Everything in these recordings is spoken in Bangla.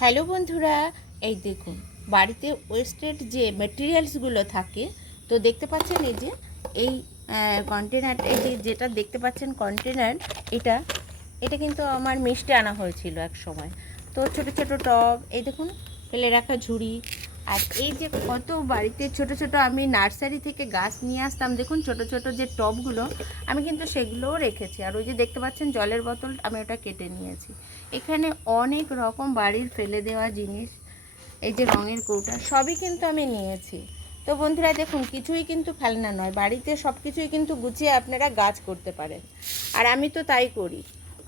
হ্যালো বন্ধুরা, এই দেখুন, বাড়িতে ওয়েস্টেড যে মেটেরিয়ালসগুলো থাকে, তো দেখতে পাচ্ছেন এই যে, এই কন্টেনার এই যে যেটা দেখতে পাচ্ছেন কন্টেনার এটা এটা কিন্তু আমার মিষ্টি আনা হয়েছিল এক সময়। তো ছোট ছোট টব, এই দেখুন, ফেলে রাখা ঝুড়ি আর এই যে কত বাড়িতে ছোট ছোট আমি নার্সারি থেকে গাছ নিয়ে আসতাম, দেখুন ছোট ছোট যে টবগুলো, আমি কিন্তু সেগুলোও রেখেছি। আর ওই যে দেখতে পাচ্ছেন জলের বোতল, আমি ওটা কেটে নিয়েছি। এখানে অনেক রকম বাড়ির ফেলে দেওয়া জিনিস, এই যে রঙের কৌটা, সবই কিন্তু আমি নিয়েছি। তো বন্ধুরা, দেখুন, কিছুই কিন্তু ফেলনা নয়, বাড়িতে সব কিছুই কিন্তু গুছিয়ে আপনারা গাছ করতে পারেন। আর আমি তো তাই করি।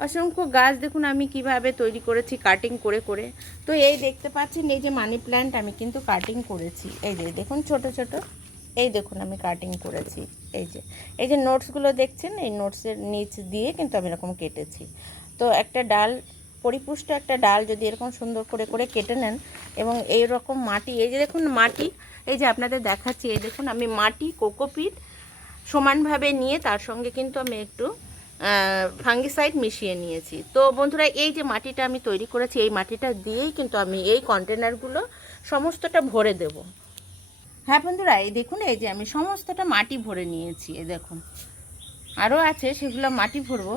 অসংখ্য গাছ দেখুন আমি কীভাবে তৈরি করেছি কাটিং করে করে। তো এই দেখতে পাচ্ছেন, এই যে মানি প্ল্যান্ট আমি কিন্তু কাটিং করেছি। এই যে দেখুন ছোট ছোট। এই দেখুন আমি কাটিং করেছি। এই যে এই যে নোটসগুলো দেখছেন, এই নোটসের নিচ দিয়ে কিন্তু আমি এরকম কেটেছি। তো একটা ডাল, পরিপুষ্ট একটা ডাল যদি এরকম সুন্দর করে করে কেটে নেন এবং এই রকম মাটি, এই যে দেখুন মাটি, এই যে আপনাদের দেখাচ্ছি, এই দেখুন আমি মাটি, কোকোপিট সমানভাবে নিয়ে তার সঙ্গে কিন্তু আমি একটু ফাঙ্গিসাইড মিশিয়ে নিয়েছি। তো বন্ধুরা, এই যে মাটিটা আমি তৈরি করেছি, এই মাটিটা দিয়েই কিন্তু আমি এই কন্টেনারগুলো সমস্তটা ভরে দেব। হ্যাঁ বন্ধুরা, এই দেখুন, এই যে আমি সমস্তটা মাটি ভরে নিয়েছি, এই দেখুন। আরও আছে, সেগুলো মাটি ভরবো।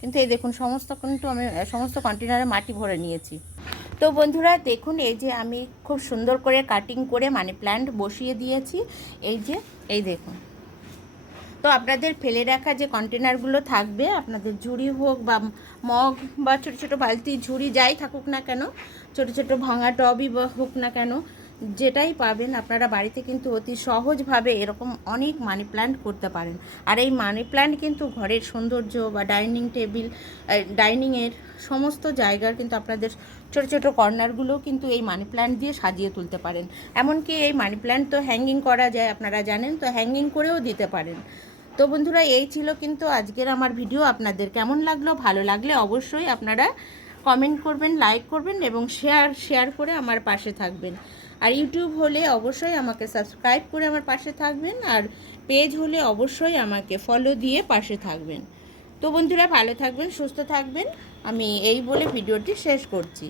কিন্তু এই দেখুন, সমস্ত কিন্তু আমি সমস্ত কন্টেনারে মাটি ভরে নিয়েছি। তো বন্ধুরা, দেখুন, এই যে আমি খুব সুন্দর করে কাটিং করে মানি প্ল্যান্ট বসিয়ে দিয়েছি। এই যে, এই দেখুন। তো আপনাদের ফেলে রাখা যে কন্টেনারগুলো থাকবে, আপনাদের ঝুড়ি হোক বা মগ বা ছোটো ছোটো বালতি, ঝুড়ি যাই থাকুক না কেন, ছোটো ছোটো ভাঙা টবই হোক না কেন, যেটাই পাবেন আপনারা বাড়িতে কিন্তু অতি সহজভাবে এরকম অনেক মানি প্ল্যান্ট করতে পারেন। আর এই মানি প্ল্যান্ট কিন্তু ঘরের সৌন্দর্য বা ডাইনিং টেবিল ডাইনিংয়ের সমস্ত জায়গার কিন্তু আপনাদের ছোটো ছোটো কর্নারগুলোও কিন্তু এই মানি প্ল্যান্ট দিয়ে সাজিয়ে তুলতে পারেন। এমনকি এই মানি প্ল্যান্ট তো হ্যাঙ্গিং করা যায়, আপনারা জানেন, তো হ্যাঙ্গিং করেও দিতে পারেন। তো বন্ধুরা, এই ছিল কিন্তু আজকের আমার ভিডিও। আপনাদের কেমন লাগল, ভালো লাগলে অবশ্যই আপনারা কমেন্ট করবেন লাইক করবেন এবং শেয়ার শেয়ার করে আমার পাশে থাকবেন। আর ইউটিউব হলে অবশ্যই আমাকে সাবস্ক্রাইব করে আমার পাশে থাকবেন আর পেজ হলে অবশ্যই আমাকে ফলো দিয়ে পাশে থাকবেন। তো বন্ধুরা, ভালো থাকবেন, সুস্থ থাকবেন। আমি এই বলে ভিডিওটি শেষ করছি।